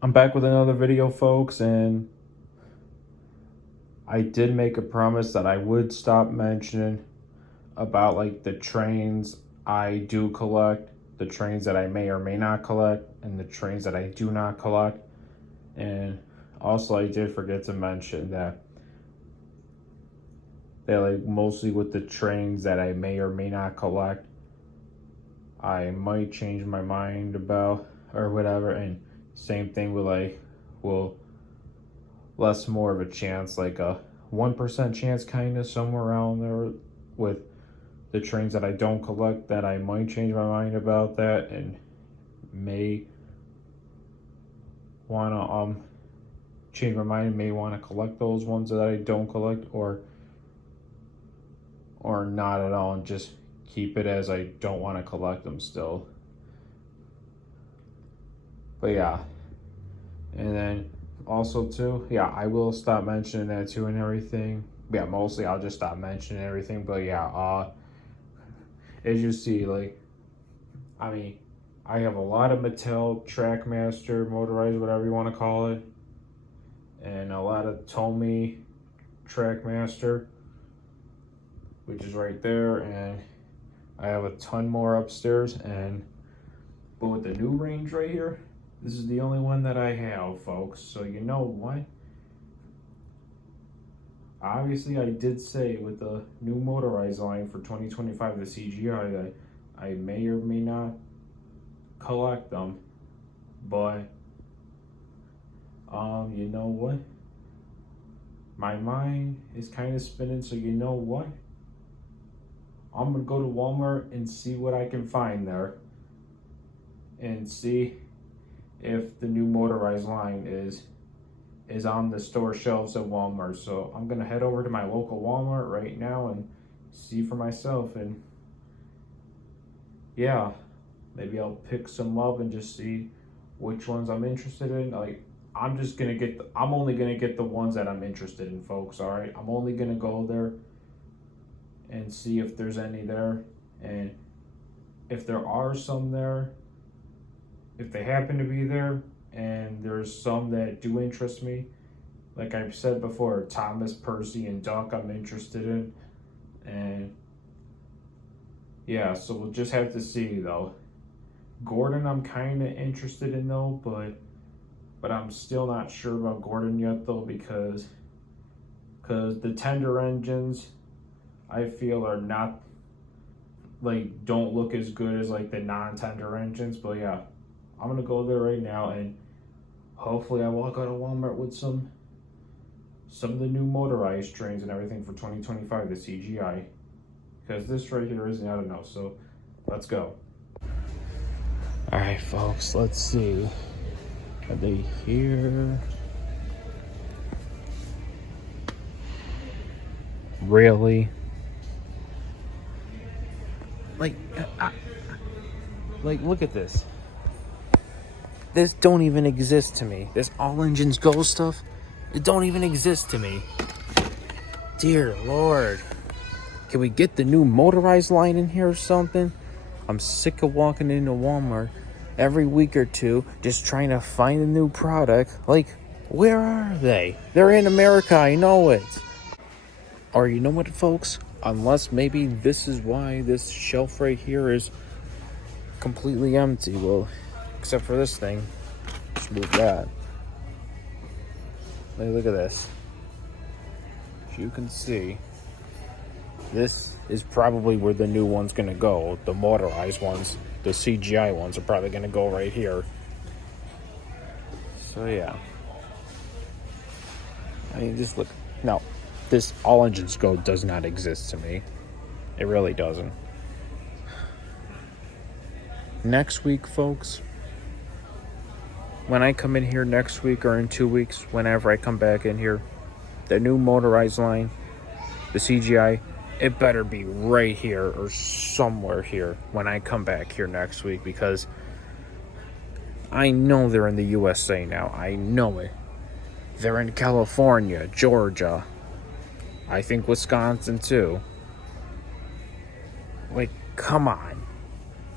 I'm back with another video, folks, and I did make a promise that I would stop mentioning about like the trains I do collect, the trains that I may or may not collect, and the trains that I do not collect. And also I did forget to mention that like mostly with the trains that I may or may not collect, I might change my mind about or whatever, and same thing with like will less more of a chance, like a 1% chance, kind of somewhere around there with the trains that I don't collect, that I might change my mind about that and may want to change my mind and may want to collect those ones that I don't collect, or not at all and just keep it as I don't want to collect them still. But yeah, and then also too, yeah, I will stop mentioning that too and everything. Yeah, mostly I'll just stop mentioning everything. But yeah, as you see, like, I mean, I have a lot of Mattel Trackmaster, motorized, whatever you want to call it, and a lot of Tomy Trackmaster, which is right there, and I have a ton more upstairs. And but with the new range right here, this is the only one that I have, folks. So you know what? Obviously, I did say with the new motorized line for 2025, the CGI, that I may or may not collect them, but you know what? My mind is kind of spinning. So you know what? I'm gonna go to Walmart and see what I can find there, and see if the new motorized line is on the store shelves at Walmart. So I'm gonna head over to my local Walmart right now and see for myself. And yeah, maybe I'll pick some up and just see which ones I'm interested in. Like, I'm only gonna get the ones that I'm interested in, folks. All right, I'm only gonna go there and see if there's any there, and if there are some there, if they happen to be there, and there's some that do interest me, like I've said before, Thomas, Percy, and Duck I'm interested in. And yeah, so we'll just have to see though. Gordon I'm kind of interested in though, but I'm still not sure about Gordon yet though, because the tender engines I feel are not, like, don't look as good as like the non-tender engines. But yeah, I'm gonna go there right now, and hopefully I walk out of Walmart with some of the new motorized trains and everything for 2025, the CGI, because this right here isn't, I don't know. So let's go. All right, folks, let's see. Are they here? Really? Like, look at this. This don't even exist to me. This all engines go stuff, it don't even exist to me. Dear Lord. Can we get the new motorized line in here or something? I'm sick of walking into Walmart every week or two just trying to find a new product. Like, where are they? They're in America, I know it. Or you know what, folks? Unless maybe this is why this shelf right here is completely empty. Well, except for this thing. Just move that. Look at this. As you can see, this is probably where the new one's gonna go. The motorized ones, the CGI ones, are probably gonna go right here. So yeah. I mean, just look. No, this all engines go does not exist to me. It really doesn't. Next week, folks, when I come in here next week or in 2 weeks, whenever I come back in here, the new motorized line, the CGI, it better be right here or somewhere here when I come back here next week, because I know they're in the USA now. I know it. They're in California, Georgia, I think Wisconsin too. Like, come on.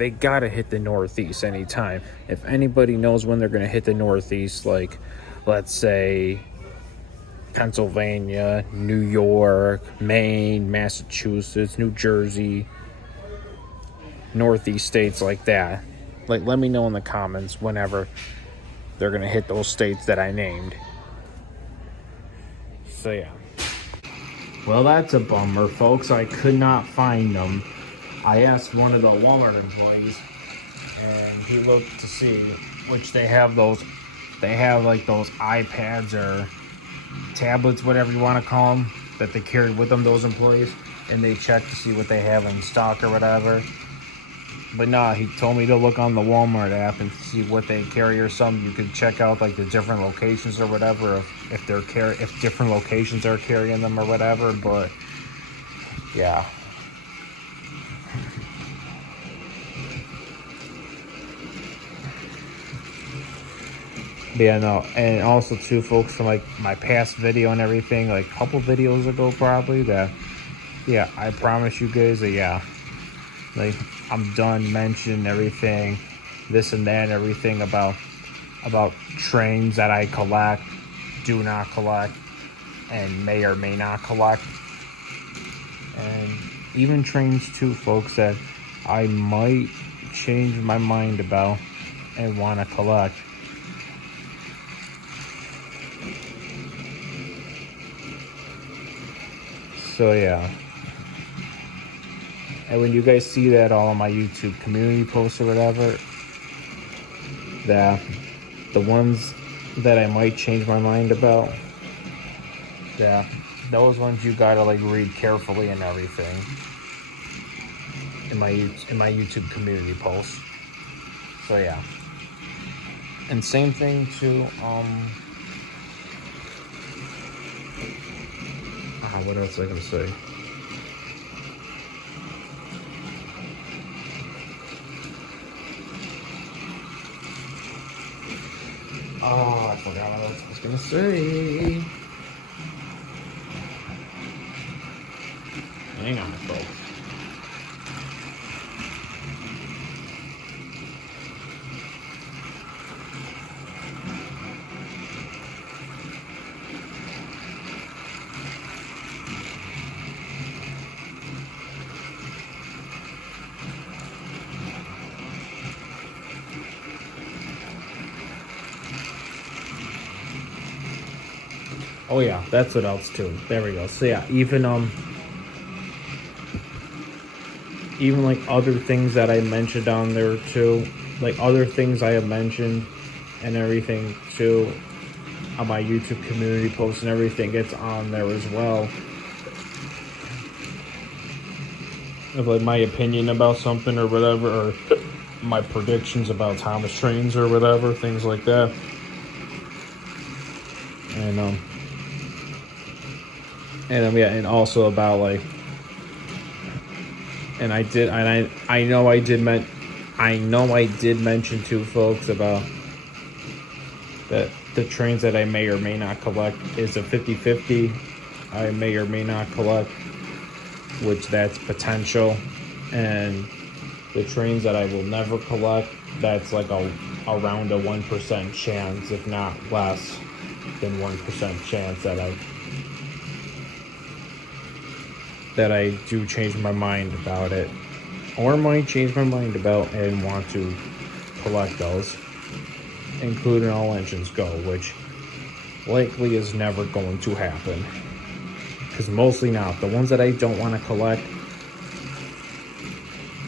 they gotta hit the Northeast anytime. If anybody knows when they're gonna hit the Northeast, like let's say Pennsylvania, New York, Maine, Massachusetts, New Jersey, Northeast states like that, like let me know in the comments whenever they're gonna hit those states that I named. So yeah. Well, that's a bummer, folks. I could not find them. I asked one of the Walmart employees, and he looked to see which they have those. They have like those iPads or tablets, whatever you want to call them, that they carry with them, those employees, and they check to see what they have in stock or whatever. But nah, he told me to look on the Walmart app and see what they carry or something. You could check out like the different locations or whatever, if different locations are carrying them or whatever. But yeah. But yeah, no, and also too, folks, from like my past video and everything, like a couple videos ago probably, that yeah, I promise you guys that yeah, like I'm done mentioning everything, this and that and everything about trains that I collect, do not collect, and may or may not collect. And even trains too, folks, that I might change my mind about and want to collect. So yeah. And when you guys see that all on my YouTube community posts or whatever, that the ones that I might change my mind about, yeah, those ones you gotta like read carefully and everything in my YouTube community posts. So yeah. And same thing too, what else was I gonna say? Oh, I forgot what I was gonna say. Hang on, folks. Oh yeah, that's what else too. There we go. So yeah, even like other things that I mentioned on there too, like other things I have mentioned and everything too on my YouTube community posts and everything gets on there as well. Of like my opinion about something or whatever, or my predictions about Thomas trains or whatever, things like that. And yeah, and also about like, and I know I did mention to folks about that the trains that I may or may not collect is a 50-50. I may or may not collect, which that's potential, and the trains that I will never collect, that's like around a 1% chance, if not less than 1% chance that I do change my mind about it, or might change my mind about and want to collect those, including all engines go, which likely is never going to happen, because mostly not. The ones that I don't want to collect,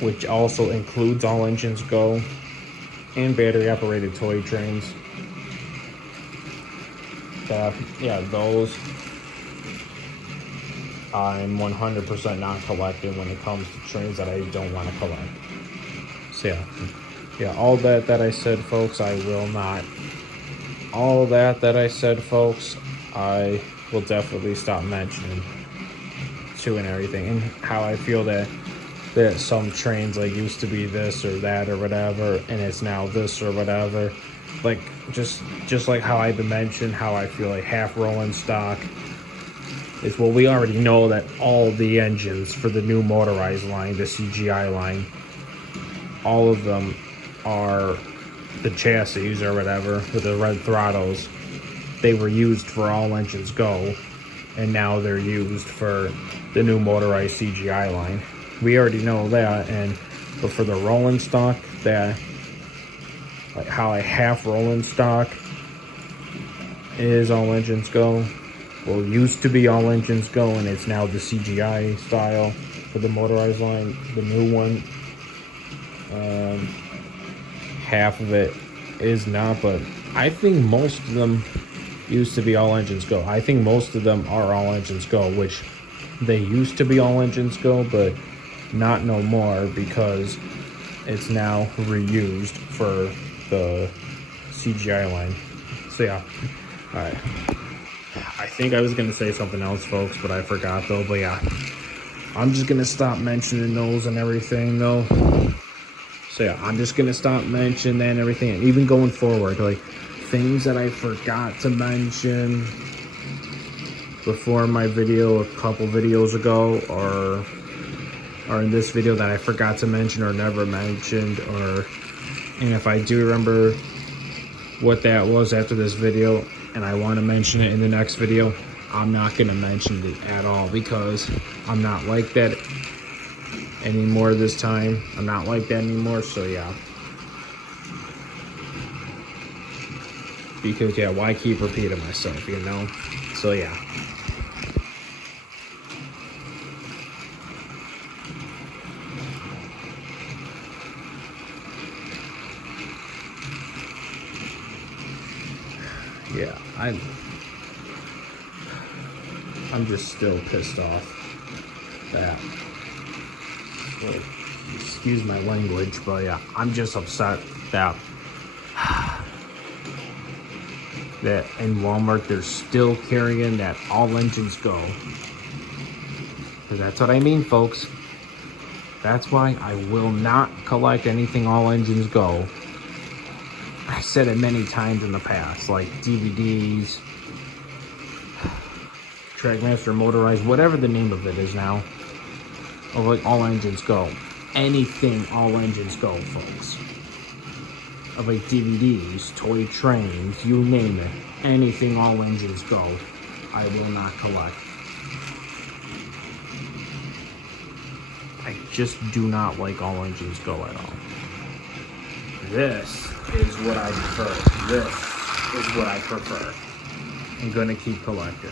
which also includes all engines go and battery operated toy trains, yeah, those I'm 100% not collecting when it comes to trains that I don't want to collect. So yeah, all that I said, folks, I will not. All that I said, folks, I will definitely stop mentioning too and everything, and how I feel that some trains like used to be this or that or whatever, and it's now this or whatever. Like just like how I've been mentioned, how I feel like half rolling stock is, well, we already know that all the engines for the new motorized line, the CGI line, all of them are the chassis or whatever with the red throttles. They were used for All Engines Go, and now they're used for the new motorized CGI line. We already know that, but for the rolling stock, that like how a half rolling stock is All Engines Go, well, used to be All Engines Go, and it's now the CGI style for the motorized line, the new one. Half of it is not, but I think most of them used to be All Engines Go. I think most of them are All Engines Go, which they used to be All Engines Go, but not no more because it's now reused for the CGI line. So yeah, all right. I think I was gonna say something else, folks, but I forgot though. But yeah, I'm just gonna stop mentioning those and everything though. So yeah, I'm just gonna stop mentioning that and everything, and even going forward, like things that I forgot to mention before my video a couple videos ago, or in this video that I forgot to mention or never mentioned, and if I do remember what that was after this video and I want to mention it in the next video, I'm not gonna mention it at all because I'm not like that anymore this time. I'm not like that anymore, so yeah. Because yeah, why keep repeating myself, you know? So yeah. Yeah, I'm just still pissed off that, like, excuse my language, but yeah, I'm just upset that that in Walmart they're still carrying that All Engines Go. Because that's what I mean, folks. That's why I will not collect anything All Engines Go. I said it many times in the past, like DVDs, Trackmaster Motorized, whatever the name of it is now, or like All Engines Go. Anything All Engines Go, folks. Of like DVDs, toy trains, you name it. Anything All Engines Go, I will not collect. I just do not like All Engines Go at all. This is what I prefer. This is what I prefer. I'm gonna keep collecting.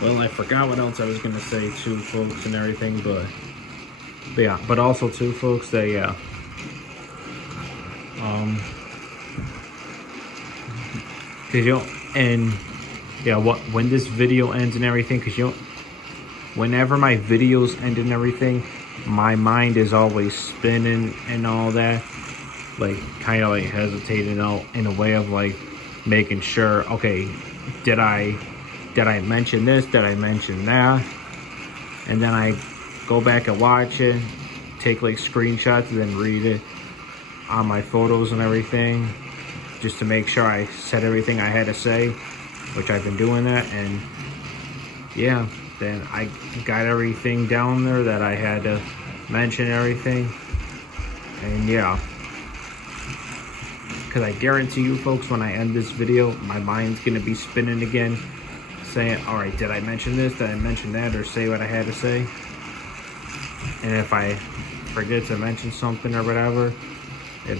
Well, I forgot what else I was gonna say too, folks, and everything, but yeah, but also too, folks, that yeah, cause you know, and yeah, when this video ends and everything, cause you know, whenever my videos end and everything, my mind is always spinning and all that, like kind of like hesitating out in a way of like making sure, okay, did I mention this? Did I mention that? And then I go back and watch it, take like screenshots, and then read it on my photos and everything, just to make sure I said everything I had to say, which I've been doing that. And yeah, then I got everything down there that I had to mention, everything. And yeah, because I guarantee you, folks, when I end this video, my mind's gonna be spinning again, saying, all right, did I mention this? Did I mention that? Or say what I had to say? And if I forget to mention something or whatever,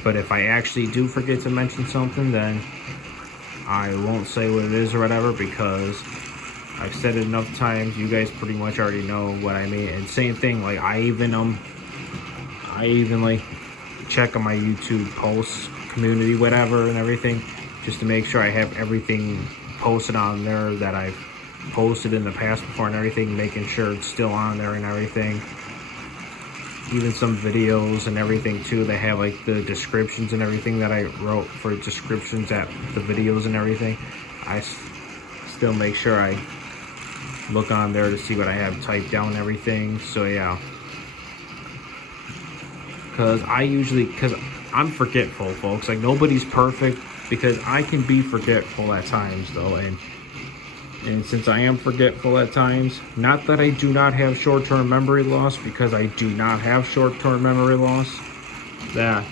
but if I actually do forget to mention something, then I won't say what it is or whatever, because I've said it enough times. You guys pretty much already know what I mean. And same thing, like I even like check on my YouTube posts, community, whatever, and everything, just to make sure I have everything posted on there that I've posted in the past before and everything, making sure it's still on there and everything. Even some videos and everything too, they have like the descriptions and everything that I wrote for descriptions at the videos and everything. I still make sure I look on there to see what I have typed down and everything. So yeah, because I'm forgetful, folks. Like nobody's perfect, because I can be forgetful at times though, and And since I am forgetful at times, not that I do not have short-term memory loss, because I do not have short-term memory loss, that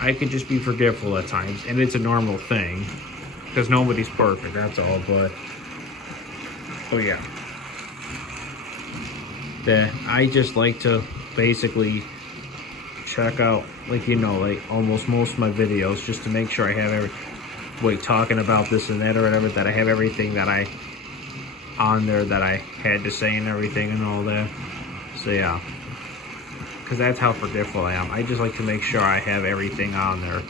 I could just be forgetful at times, and it's a normal thing, because nobody's perfect, that's all. But oh yeah, that I just like to basically check out, like, you know, like almost most of my videos, just to make sure I have talking about this and that or whatever, that I have everything that I on there that I had to say and everything and all that. So yeah, because that's how forgetful I am. I just like to make sure I have everything on there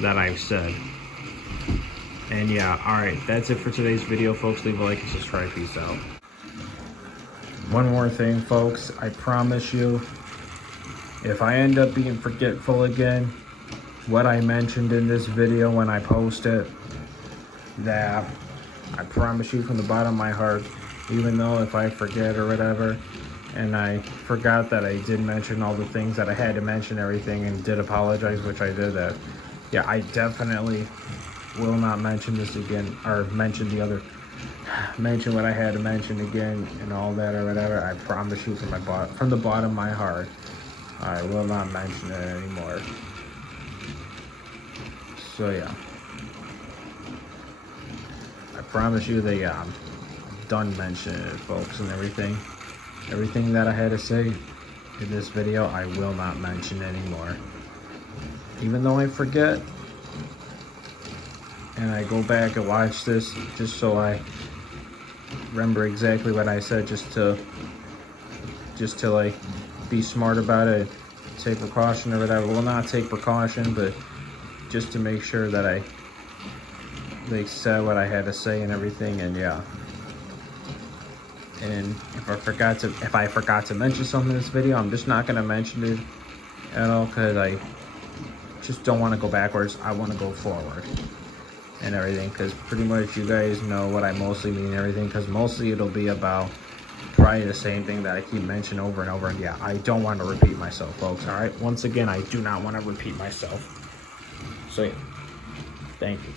that I've said. And yeah, alright, that's it for today's video, folks. Leave a like and subscribe. Peace out. One more thing, folks. I promise you, if I end up being forgetful again, what I mentioned in this video when I post it, that I promise you from the bottom of my heart, even though if I forget or whatever, and I forgot that I did mention all the things that I had to mention, everything, and did apologize, which I did, that, yeah, I definitely will not mention this again, or mention what I had to mention again and all that or whatever. I promise you from the bottom of my heart, I will not mention it anymore. So yeah, I promise you that, yeah, I'm done mentioning it, folks, and everything that I had to say in this video, I will not mention anymore. Even though I forget, and I go back and watch this just so I remember exactly what I said, just to like be smart about it, take precaution or whatever. Well, not take precaution, but just to make sure that I said what I had to say and everything. And yeah, and if I forgot to mention something in this video, I'm just not gonna mention it at all, because I just don't want to go backwards. I want to go forward and everything, because pretty much you guys know what I mostly mean and everything, because mostly it'll be about probably the same thing that I keep mentioning over and over. And yeah, I don't want to repeat myself, folks. All right, once again, I do not want to repeat myself. So yeah, thank you.